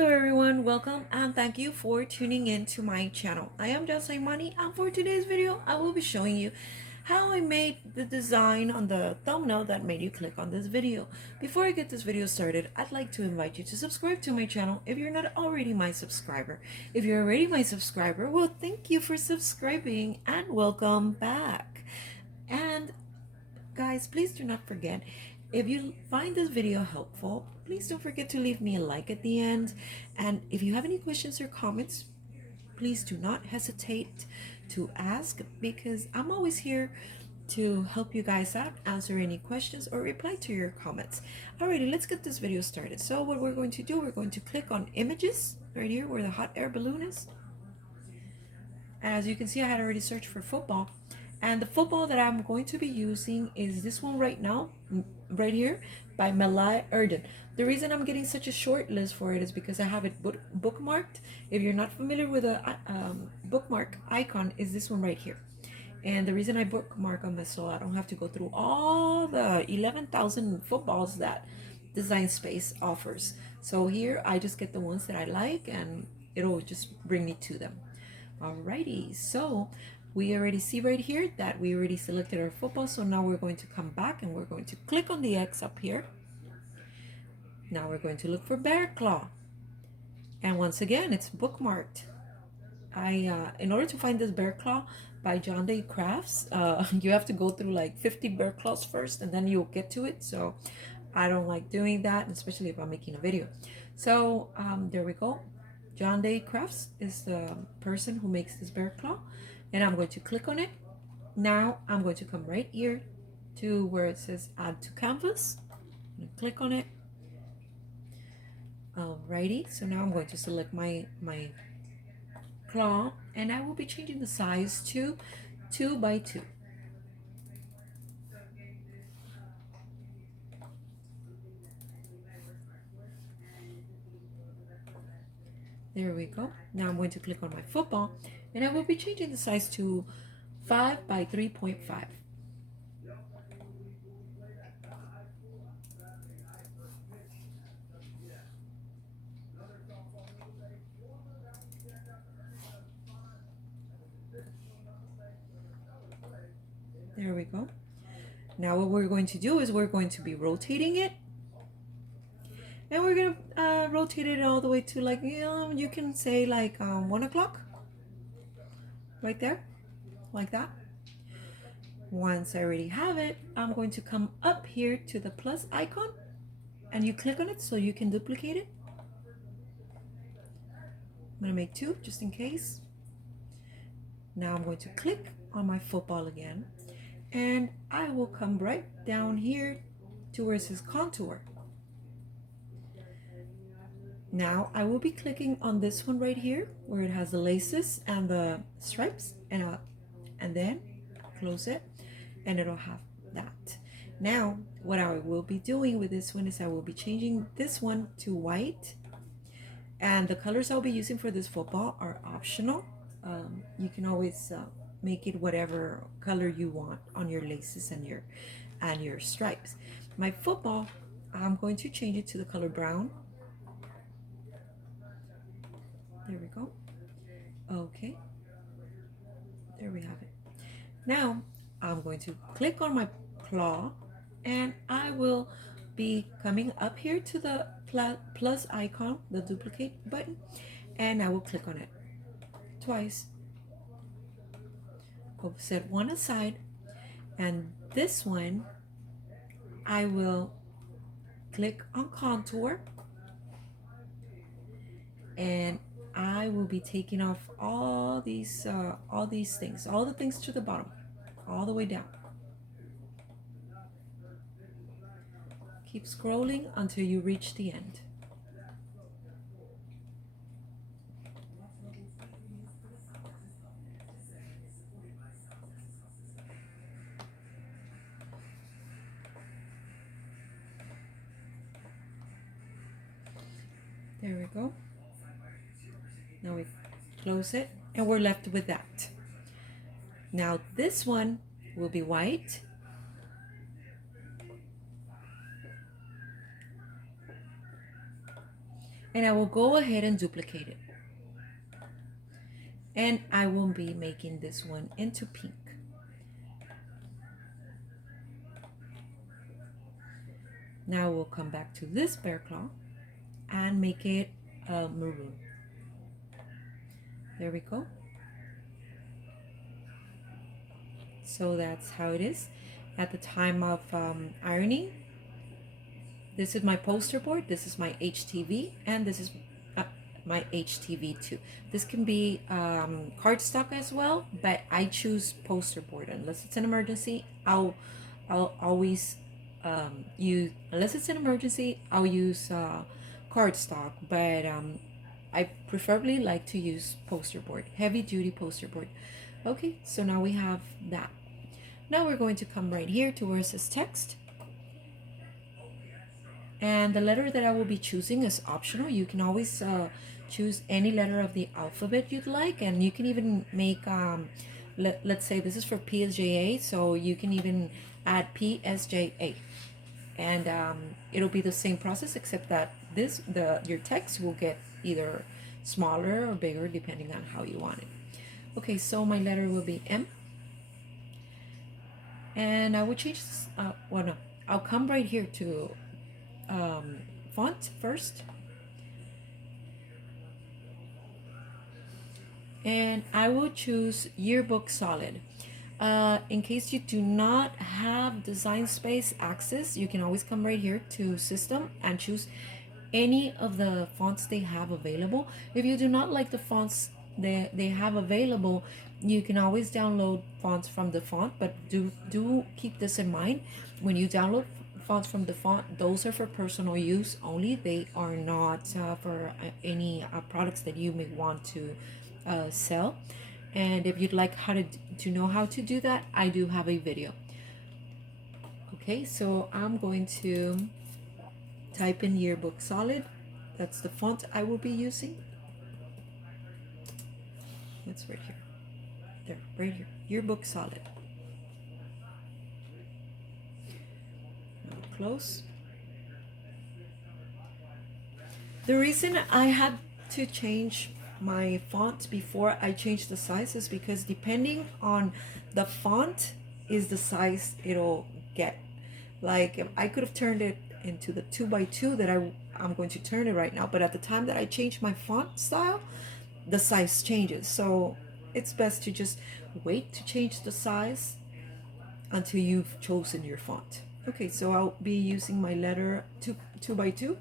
Hello everyone, welcome and thank you for tuning in to my channel. I am Just Money, and for today's video I will be showing you how I made the design on the thumbnail that made you click on this video. Before I get this video started, I'd like to invite you to subscribe to my channel if you're not already my subscriber. If you're already my subscriber, well, thank you for subscribing and welcome back. And guys, please do not forget, if you find this video helpful, please don't forget to leave me a like at the end. And if you have any questions or comments, please do not hesitate to ask, because I'm always here to help you guys out, answer any questions, or reply to your comments. Alrighty, let's get this video started. So what we're going to do, we're going to click on images right here where the hot air balloon is. As you can see, I had already searched for football, and the football that I'm going to be using is this one right now, right here, by Malai Erden. The reason I'm getting such a short list for it is because I have it bookmarked. If you're not familiar with a bookmark icon, is this one right here. And the reason I bookmark them is so I don't have to go through all the 11,000 footballs that Design Space offers. So here I just get the ones that I like, and it'll just bring me to them. Alrighty, so we already see right here that we already selected our football. So now we're going to come back and we're going to click on the X up here. Now we're going to look for bear claw, and once again it's bookmarked. In order to find this bear claw by John Day Crafts, you have to go through like 50 bear claws first and then you'll get to it. So I don't like doing that, especially if I'm making a video. So there we go. John Day Crafts is the person who makes this bear claw, and I'm going to click on it. Now I'm going to come right here to where it says add to canvas and click on it. Alrighty, so now I'm going to select my claw, and I will be changing the size to 2 by 2. There we go. Now I'm going to click on my football, and I will be changing the size to 5 by 3.5. There we go. Now what we're going to do is we're going to be rotating it, and we're going to rotate it all the way to, like, you can say like 1 o'clock, right there, like that. Once I already have it, I'm going to come up here to the plus icon, and you click on it so you can duplicate it. I'm going to make 2 just in case. Now I'm going to click on my football again, and I will come right down here to where it says contour. Now I will be clicking on this one right here where it has the laces and the stripes, and then close it, and it'll have that. Now what I will be doing with this one is I will be changing this one to white, and the colors I'll be using for this football are optional. You can always make it whatever color you want on your laces and your stripes. My football, I'm going to change it to the color brown. There we go. Okay, there we have it. Now I'm going to click on my claw, and I will be coming up here to the plus icon, the duplicate button, and I will click on it twice. I'll set one aside, and this one I will click on contour, and I will be taking off all these things, all the things to the bottom, all the way down. Keep scrolling until you reach the end. There we go. Now we close it, and we're left with that. Now this one will be white, And I will go ahead and duplicate it. And I will be making this one into pink. Now we'll come back to this bear claw and make it maroon. There we go. So that's how it is. At the time of ironing, this is my poster board, this is my HTV, and this is my HTV too. This can be cardstock as well, but I choose poster board unless it's an emergency. I'll always use, unless it's an emergency, I'll use cardstock, but I preferably like to use poster board, heavy duty poster board. Okay, so now we have that. Now we're going to come right here to where it says text. And the letter that I will be choosing is optional. You can always choose any letter of the alphabet you'd like, and you can even make, let's say this is for PSJA, so you can even add PSJA. And it'll be the same process, except that your text will get either smaller or bigger depending on how you want it. Okay, so my letter will be M. And I will change this, well no, I'll come right here to font first. And I will choose Yearbook Solid. In case you do not have Design Space access, you can always come right here to System and choose any of the fonts they have available. If you do not like the fonts they have available, you can always download fonts from the font, but do keep this in mind. When you download fonts from the font, those are for personal use only. They are not for any products that you may want to sell. And if you'd like to know how to do that, I do have a video. Okay, so I'm going to type in Yearbook Solid. That's the font I will be using. It's right here. There, right here. Yearbook Solid. Now close. The reason I had to change my font before I change the size is because depending on the font is the size it'll get. Like if I could have turned it into the 2x2 that I'm going to turn it right now, but at the time that I change my font style, the size changes. So it's best to just wait to change the size until you've chosen your font. Okay, so I'll be using my letter 2x2.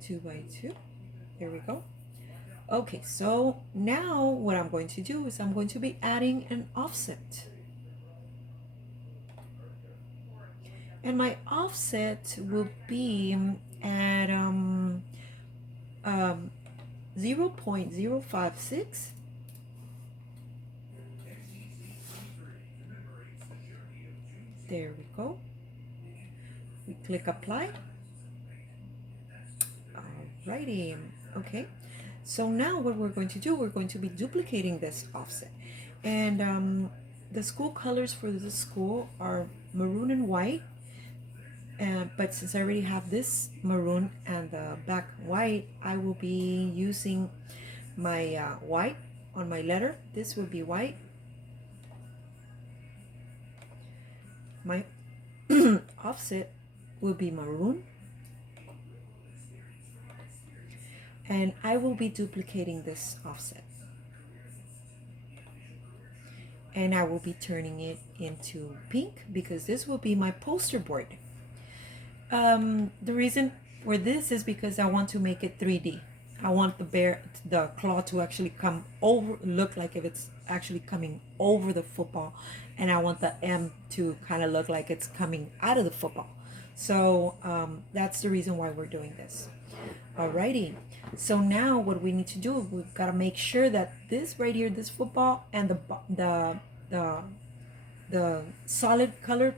Two by two. There we go. Okay, so now what I'm going to do is I'm going to be adding an offset. And my offset will be at 0.056. There we go. We click apply. Alrighty, okay. So now what we're going to do, we're going to be duplicating this offset. And the school colors for this school are maroon and white. But since I already have this maroon and the back white, I will be using my white on my letter. This will be white. My offset will be maroon. And I will be duplicating this offset. And I will be turning it into pink because this will be my poster board. The reason for this is because I want to make it 3D. I want the claw to actually come over, look like if it's actually coming over the football, and I want the M to kind of look like it's coming out of the football. So that's the reason why we're doing this. Alrighty, so now what we need to do, we've got to make sure that this right here, this football, and the solid color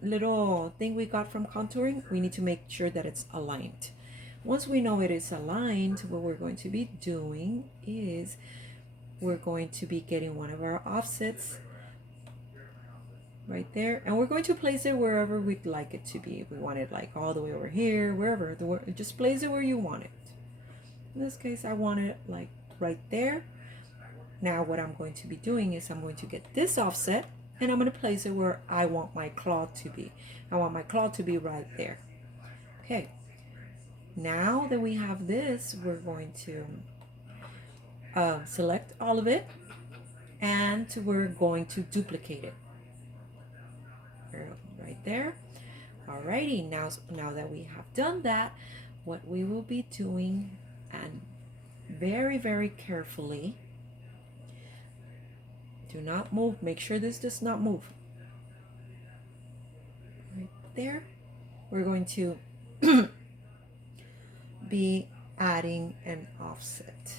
little thing we got from contouring, we need to make sure that it's aligned. Once we know it is aligned, what we're going to be doing is we're going to be getting one of our offsets, right there, and we're going to place it wherever we'd like it to be. If we want it like all the way over here, wherever, just place it where you want it. In this case, I want it like right there. Now what I'm going to be doing is I'm going to get this offset and I'm going to place it where I want my claw to be. I want my claw to be right there. Okay, now that we have this, we're going to select all of it and we're going to duplicate it right there. Alrighty, now that we have done that, what we will be doing, and very carefully, do not move, make sure this does not move. Right there, we're going to be adding an offset.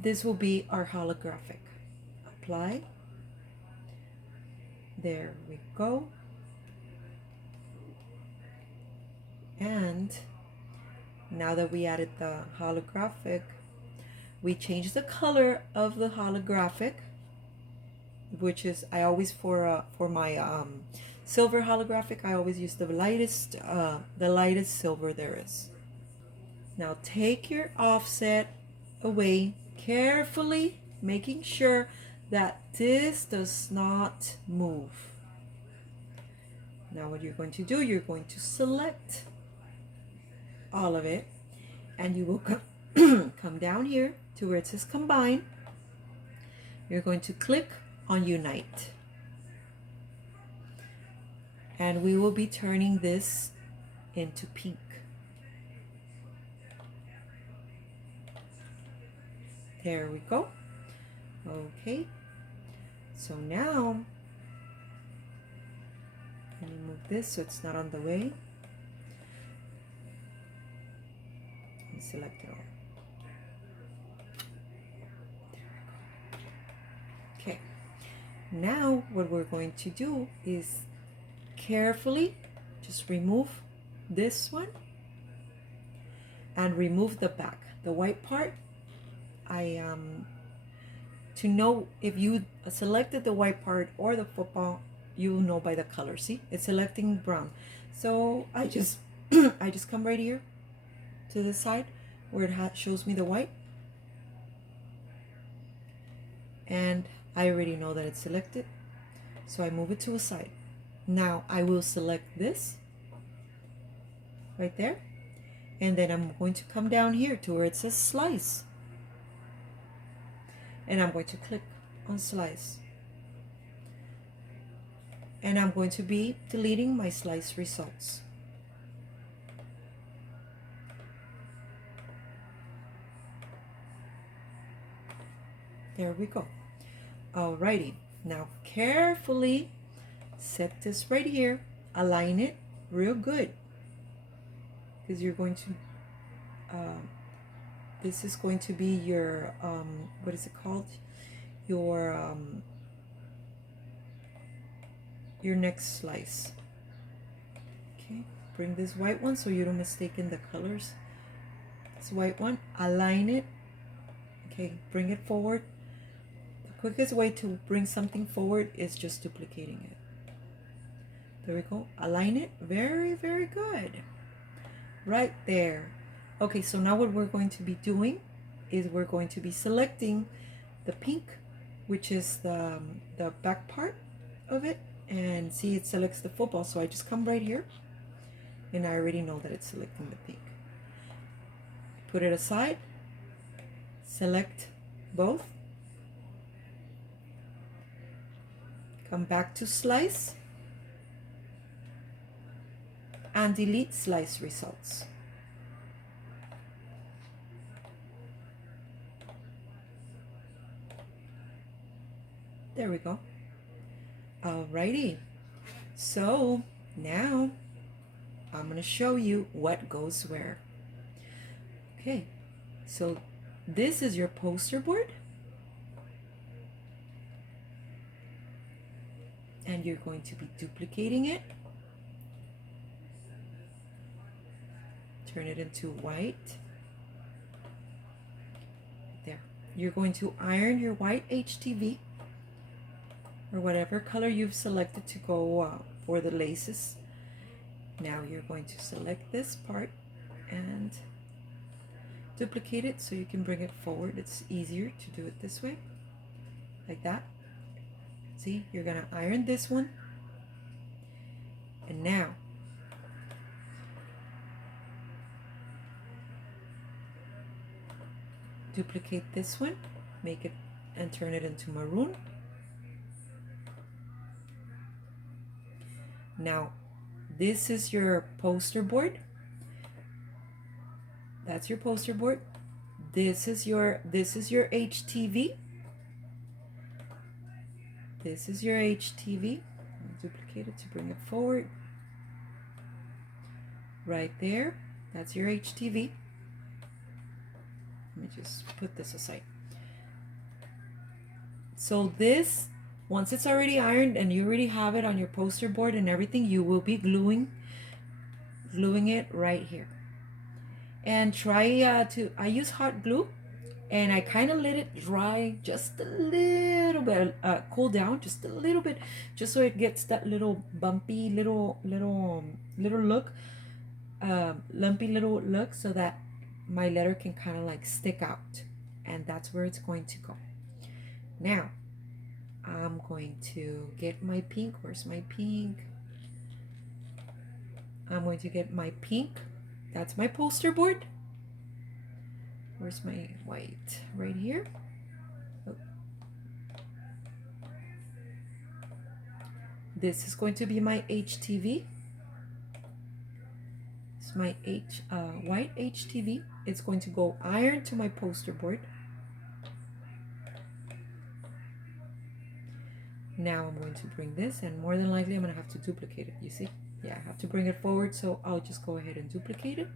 This will be our holographic. Apply. There we go. And now that we added the holographic, we change the color of the holographic, which is, I always, for my silver holographic, I always use the lightest silver there is. Now take your offset away carefully, making sure that this does not move. Now what you're going to do, you're going to select all of it, and you will come down here to where it says combine. You're going to click on unite, and we will be turning this into pink. There we go. Okay, so now let me move this so it's not on the way. And select it all. Okay, now what we're going to do is carefully just remove this one and remove the back, the white part. To know if you selected the white part or the football, you'll know by the color. See, it's selecting brown. So I just I just come right here to the side where it shows me the white, and I already know that it's selected, so I move it to a side. Now I will select this right there, and then I'm going to come down here to where it says slice, and I'm going to click on slice, and I'm going to be deleting my slice results. There we go. Alrighty, now carefully set this right here, align it real good, because you're going to this is going to be your what is it called, your next slice. Okay, bring this white one so you don't mistake in the colors. This white one, align it. Okay, bring it forward. The quickest way to bring something forward is just duplicating it. There we go. Align it. Very good. Right there. Okay, so now what we're going to be doing is we're going to be selecting the pink, which is the back part of it, and see, it selects the football. So I just come right here, and I already know that it's selecting the pink. Put it aside, select both, come back to slice, and delete slice results. There we go. Alrighty, so now I'm going to show you what goes where. Okay, so this is your poster board, and you're going to be duplicating it, turn it into white. There, you're going to iron your white HTV, or whatever color you've selected to go for the laces. Now you're going to select this part and duplicate it so you can bring it forward. It's easier to do it this way, like that. See, you're gonna iron this one, and now duplicate this one, make it and turn it into maroon. Now this is your poster board. That's your poster board. This is your HTV. This is your HTV. Duplicate it to bring it forward. Right there. That's your HTV. Let me just put this aside. So this, once it's already ironed and you already have it on your poster board and everything, you will be gluing it right here. And try I use hot glue, and I kind of let it dry just a little bit, cool down just a little bit, just so it gets that little bumpy little look, lumpy little look, so that my letter can kind of like stick out, and that's where it's going to go. Now I'm going to get my pink. Where's my pink? I'm going to get my pink. That's my poster board. Where's my white? Right here. Oh. This is going to be my HTV. It's my white HTV. It's going to go iron to my poster board. Now I'm going to bring this, and more than likely I'm going to have to duplicate it. You see? Yeah, I have to bring it forward, so I'll just go ahead and duplicate it.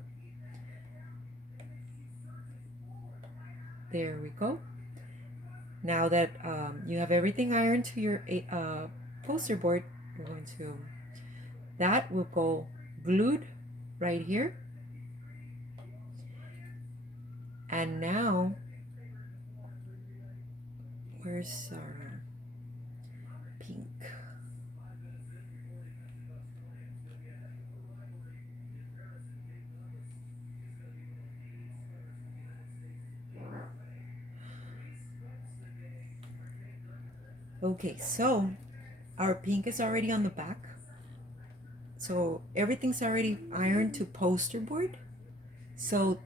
There we go. Now that you have everything ironed to your poster board, we're going to, that will go glued right here. And now, where's our pink? Okay, so our pink is already on the back. So everything's already ironed to poster board. So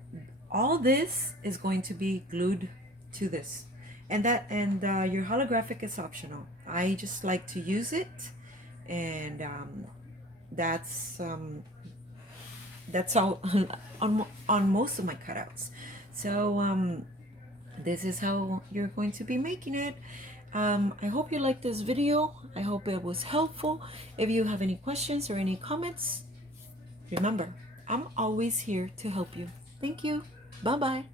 all this is going to be glued to this. And your holographic is optional. I just like to use it, and that's all on most of my cutouts. So this is how you're going to be making it. I hope you liked this video. I hope it was helpful. If you have any questions or any comments, remember, I'm always here to help you. Thank you. Bye-bye.